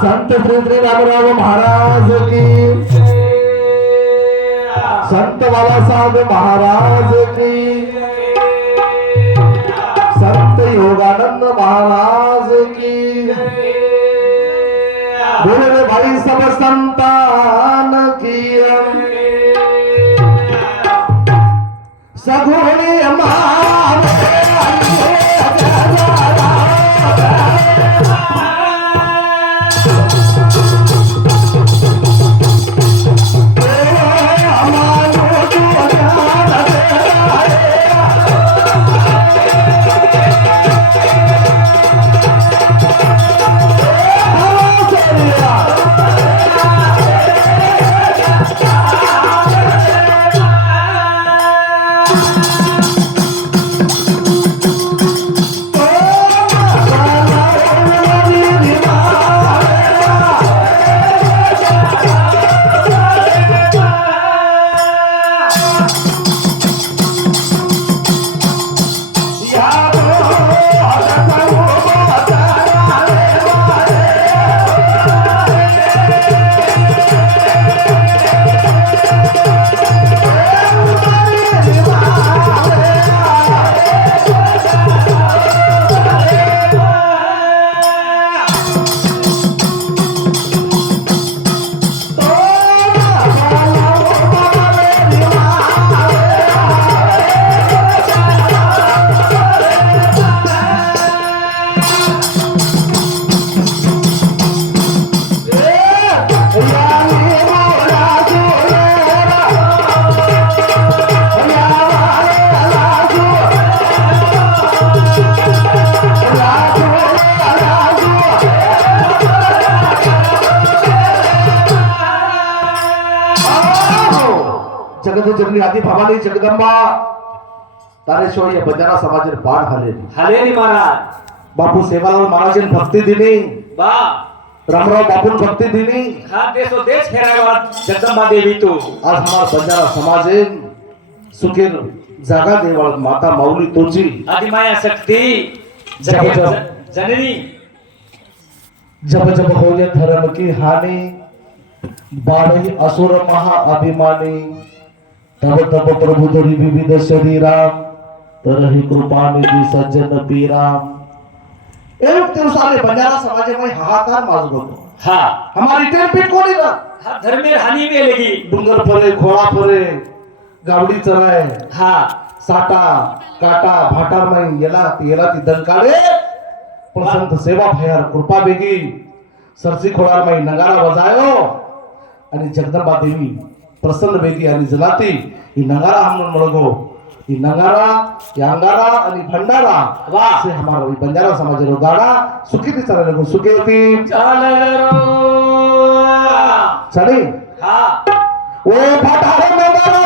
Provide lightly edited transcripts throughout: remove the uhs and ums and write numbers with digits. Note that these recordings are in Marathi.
संत श्री रामराव महाराज की, संत बालासाहेब महाराज की, संत योगानंद महाराज की, बोले भाई सब संतान की, सगुणी जगदजननी आदि भवानी जगदंबा तारेश्वर या बंजारा समाजेर बाढ़ हालेनी महाराज बापू सेवालाल महाराजन भक्ती दिनी बा रामराव बापून भक्ती दिनी हा देशो देश फेरायला जगदंबा देवी तू आज हमार बंजारा समाजेन सुखेर जागा देवाळ माता माऊली तोची आदि माया शक्ति जब जब जननी जब जब होए धर्म की हानि बाढ़ी असुर महा अभिमानी तब तब प्रभु धरी विविध शरीरा तरही कृपा निधि सज्जन पीराम। एक सारे बंजारा समाज में हाहाकार माजून होतो। हा हमारी टेन पीठ कोणी ना हा धर्मेर हानी वेलेगी डुंगर फरे घोडा फरे गावडी चराय हा साटा काटा भाटार नाही येला ती दणकाळे पण संत सेवा भयार कृपा बेगी सरसी खोडार माई नगारा वजायो आणि जगदंबा देवी प्रसन्न बेगी आणि जनाती ही नगारा हमन मळगो ही नगारा यांगारा आणि भंडारा वाह से हमारा बंजारा समाज रो गाड़ा सुखी थी चले लगो सुखी होती चली हा ओ भाटारे नगारा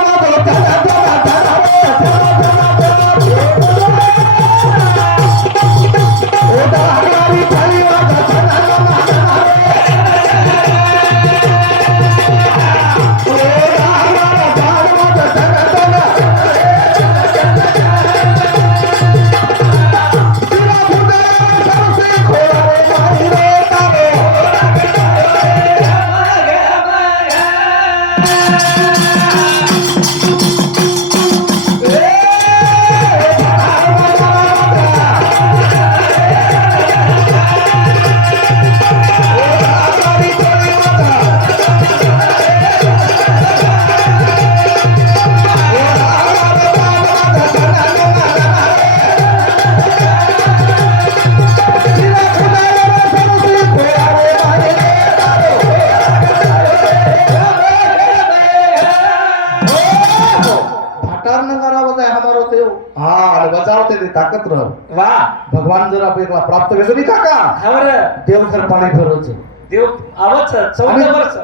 ताकत रह वाह भगवान जर आपल्याला प्राप्त वेगळी काका खबर देव घर पाणी भरोच देव आवच 14 वर्ष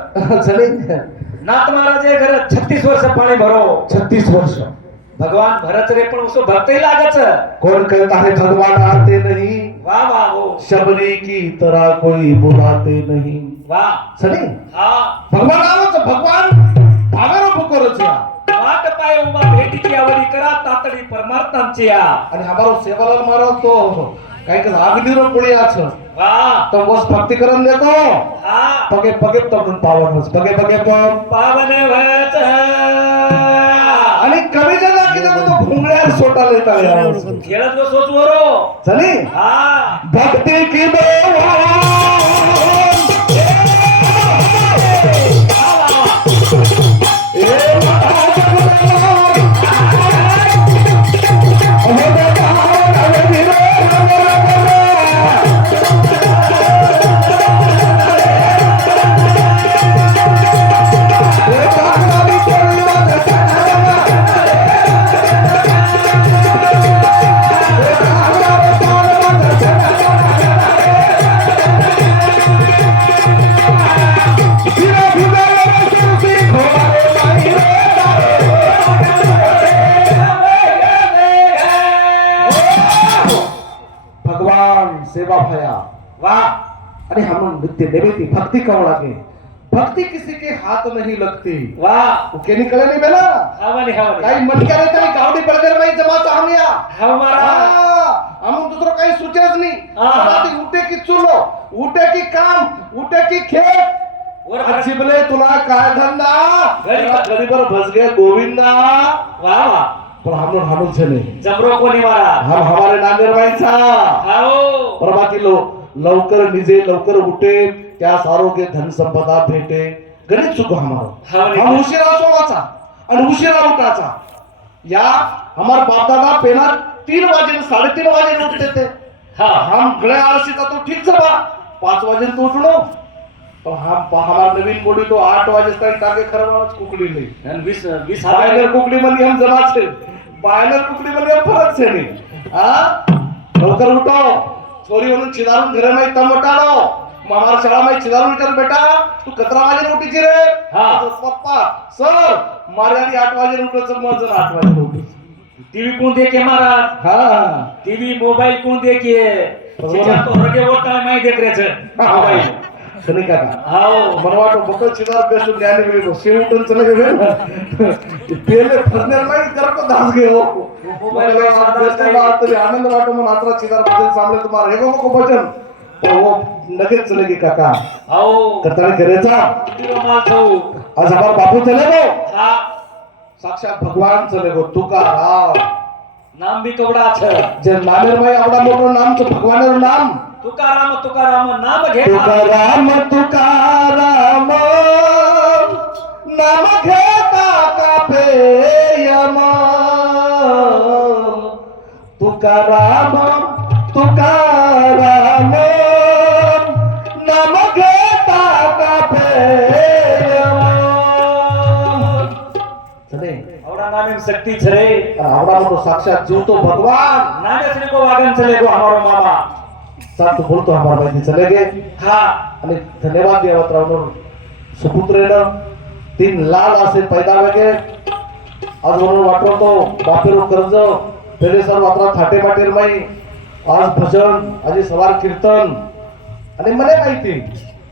चले नाथ महाराज घर 36 वर्ष पाणी भरो 36 वर्ष भगवान भरत रे पण उसो भक्त ही लागच कौन कहता है भगवान आते नहीं वाह वाह वो शबरी की तरह कोई बुलाते नहीं वाह सनी हां भगवान आवच भगवान आगारो पुकारच वाट पाय उभा भेटीची आवडी करा तातडी परमार्थांची आणि हमारो सेवालाल महाराज तो काही कसं अग्निरो पोळी आछ वाह तो बस भक्तिकरण देतो हा पगे पगे तोडून पावन बस पगे पगे पण पावन भयच आणि कमी जगा की तो भुंगळ्यावर सोटाला येतात खेळत बसोच वरो चली हा भक्ती की भगवान सेवा भया वाह अरे हम नित्य निवेदी भक्ति कहो लगे भक्ति किसी के हाथ नहीं लगती वाह वो के निकले नहीं बेला हवानी हवानी काही मन क्या रहता है गावडी पडगर में जमा चाहमिया हमारा हम दूसरों काही सूचनाच नहीं हाँ। बात उठे की चुलो उठे की काम उठे की खेत वर अच्छी बोले तुला काय धंदा गरीब- गरीबर बस गए गोविंदा वाह वाह पण हम लोग हानुल चले जमरो कोणी मारा हम हमारे नांदेड व्हायचा हाओ प्रभाती लवकर निजे लवकर उठे त्यास आरोग्य धन संपदा भेटे गणित चुको हमारा हम उशिरा सोवाचा आणि उशिरा उठाचा या हमार बापदादा पेना 3 वाजे 3:30 वाजे उठते थे हा हम गळे आळसी था तो ठीक से बा 5 वाजे तो उठलो तो हम हमार नवीन बोली तो 8 वाजे तक टाके खरवाच कुकड़ी नहीं आणि 20 बायलर कुकड़ी मध्ये हम जमा छे बायलर कुकड़ी मध्ये हम फरक छे नहीं हां लवकर उठो छोरी म्हणून चिदारून घरे में टमाटालो मामार शाळा में चिदारून विचार बेटा तू कतरा वाजे उठीची रे हा. पप्पा सर मार्यानी 8 वाजे उठायचं मग 8 वाजे उठी टीवी कोण दे के मारा हां टीवी मोबाईल कोण दे के त्याच्या तो रगे वरता नाही देत रेच मोबाईल खनी काका हाओ मन वाटो बकल चिदार बेस्ट ज्ञानी मिले शिव उठून चले गए पहले फसने में कर को दास गए हो मोबाइल मोबाइल में में सादा बेस्ट बात तो आनंद वाटो मन आत्रा चिदार भजन सामने तुम्हारे हेगो को भजन तो वो नगे चलेगी काका हाओ कतरा करेचा टीवी माल छऊ आज हमार बापू चले गो हा साक्षात भगवान चले गो तुकाराम नाम भी कवडा छ जे नामेर में आवडा मोठो नाम तो भगवानेर नाम तुकाराम तुकाराम नाम घे तुकाराम तुकाराम नाम घेता कापे यम तुकाराम तुकाराम नाम घेता कापे यम चले आवडा नाम शक्ती छ रे आवडा मोठो साक्षात जीव तो भगवान नामे को वागन चले को हमारो मामा साथ तो बोलतो हमारा भाई चले गए हा आणि धन्यवाद देवत्रावर सुपुत्रेनं 3 लाल असे पैदा वेगे आज म्हणून वाटवतो बापेरो कर्ज फेरे सर वात्रा थाटे माटेर माई आज भजन आज सवार कीर्तन आणि मला माहिती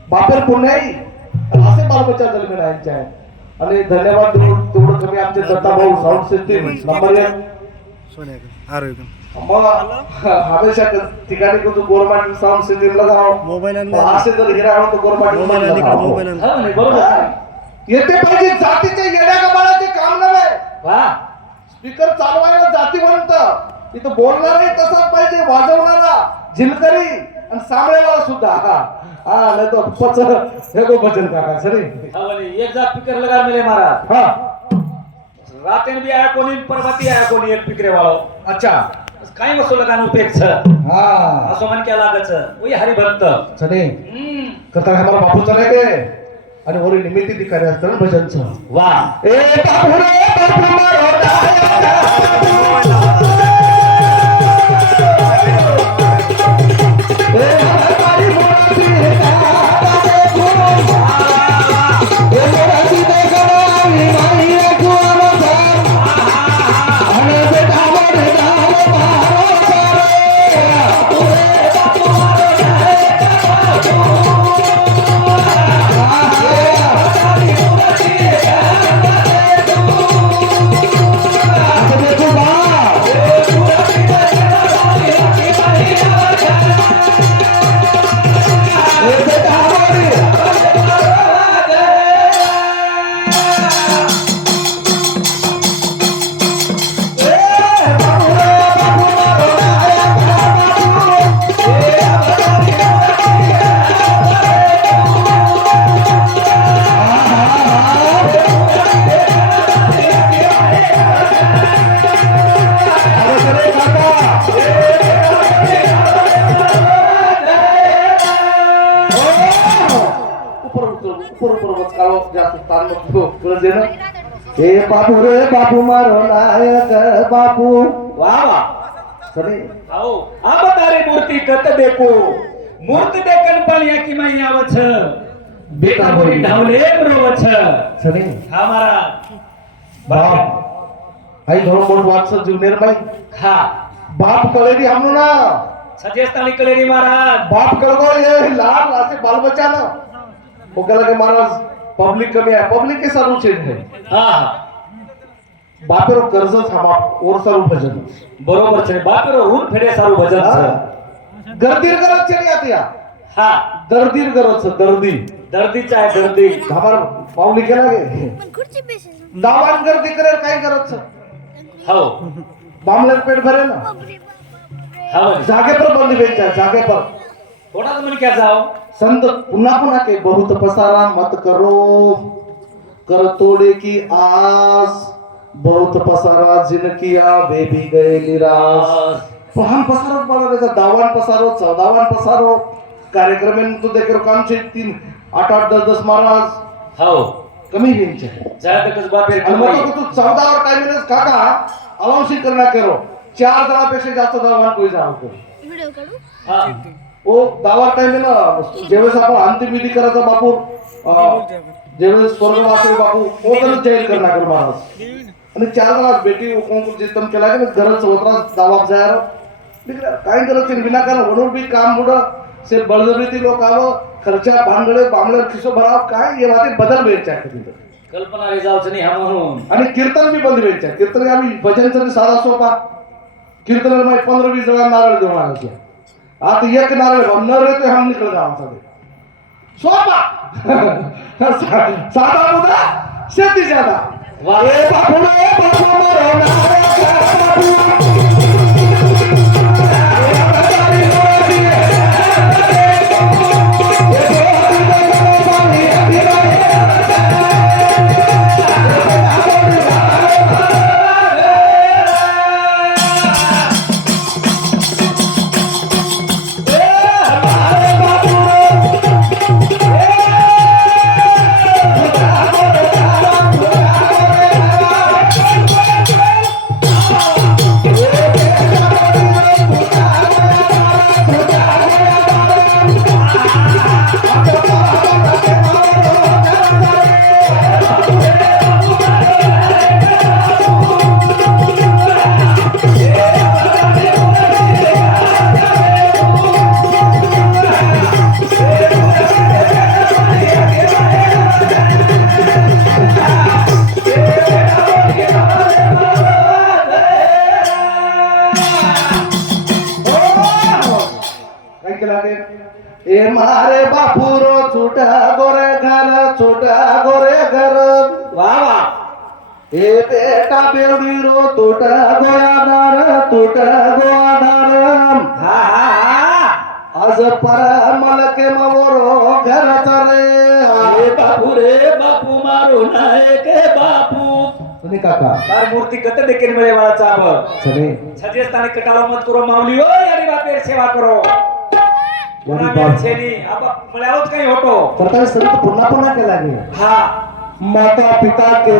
बापेर पुण्याई असे बालबच्चा जन्मेला यांचे आहे आणि धन्यवाद देऊन तेवढं कमी आमचे दत्ता भाऊ साऊंड सिस्टीम नंबर 1 मग हमेशा ठिकाणी कुठं गोरमाटी साऊंड सिस्टीम लगाव मोबाईल असे जर हिरा तो गोरमाटी मोबाईल हा नाही बरोबर येते पाहिजे जातीचे येड्या गबाळाचे काम नव्हे वा स्पीकर चालवायला जातीवंत तिथं बोलणारही तसाच पाहिजे वाजवणारा झिलकरी आणि सामळेवाला सुद्धा हा नाही तो पच हे गो भजन काका सरी हवानी एक जात पिकर लगा मिले महाराज हा रातेन भी आया कोणी परबती आया कोणी एक पिकरे वाळो अच्छा काय मसो लगान उपेक्ष हा असो मन क्या लागच ओय हरिभक्त सनी कथा हमारा बापू चले गए आणि वरी निमित्ती ती कार्य असतं भजनचं वा ए बापू रे बापू मारो डाया ए हमारी मोती ए मोती दे गवाई माई रखवानो अने बेटा बड़े दाल मारो देखो बा कालो जास्त ताण नको तुला दे ना ए बापू रे बापू मारो नायक बापू वा वा सरे आओ अब तारी मूर्ति कत देखो मूर्ति देखन पण या की महिना वछ बेटा बोली ढावले बरो वछ सरे हमारा बाप आई घणो मोटो વાત છે જીવનેર ભાઈ हा બાપ કલેરી हमनो ना सजेस्तानी कलेरी महाराज बाप करगो ये लाल लासे बाल बच्चा ना वो कहला के महाराज पब्लिक कमी आहे पब्लिक के सारू छे है हा बापेरो कर्ज थांबा और सारू भजन बरोबर છે બાપરો ઋણ ફેડે સારું ભજન છે गर्दीर करत छे नहीं आतिया हा दर्दीर करत छे दर्दी દર્દી ચાહે દર્દી हमार पावली केला गे पण खुर्ची बेसेस दावान गर्दी करे काय करत छे हाओ बामलर पेट भरे ना बापरे बापरे हाओ जागे पर बंदी बेचा जागे पर थोड़ा तो मन क्या जाओ संत पुन्हा पुन्हा के बहुत पसारा मत करो कर तोड़े की आस बहुत पसारा जिनकी वे भी गए निराश पण पसारो पडा त्याचा दावान पसारो चौदावान पसारो कार्यक्रम तो देखो काम छे 3 8 10 10 महाराज हाओ कमी घ्यायचे जरा तकच बापेर आणि मग तू 14 वर टाइमिंगच काका अलाउन्स करना करो 4 जणांपेक्षा जास्त दावान कोई जाऊ को व्हिडिओ काढू हा ओ दावा टाइम ना ज्यावेळेस आपण अंतिम विधी करायचा बापू ज्यावेळेस स्वर्गवासी बापू ओतच जाहीर करणार कर महाराज आणि 4 जण बेटी कोण जितम केला की घर चौतरा दावा जायर काय करत विनाकारण म्हणून बी काम बुड से बळजबरीती लोक आव खर्चा भांगडे बांगडे खिसो भराव काय हे वाटे बदल व्हायचे आहे तिथे कल्पना रे जाऊच नाही हा म्हणून आणि कीर्तन बी बंद व्हायचे कीर्तन आम्ही भजनचं बी साधा सोपा कीर्तन में 15-20 जण नारळ देऊन आले आता एक नारळ न रहते हम निकल गाँव से सोपा सादा मुद्दा शेती ज्यादा वाह। ए बापू रे बापू मोरो नारळ ए मारे बापूरो छोटा गोरे घर छोटा गोरे घर वा वा ए बेटा बेवडीरो तोटा गोयादार तोटा गोयादार हा हा हा आज पर मलके मवरो घर चले अरे बापू रे बापू मारो नायक बापू सुनी काका तार मूर्ति कत देखेन मिळे वाला चाब चले सजेस्तानी कटालो मत करो माऊली ओ यानी बापेर सेवा करो यानी पुन्हा बाप- छेनी अब मळ्यावच काही होतो प्रकाश संत पुन्हा पुन्हा केला गे हा माता पिता के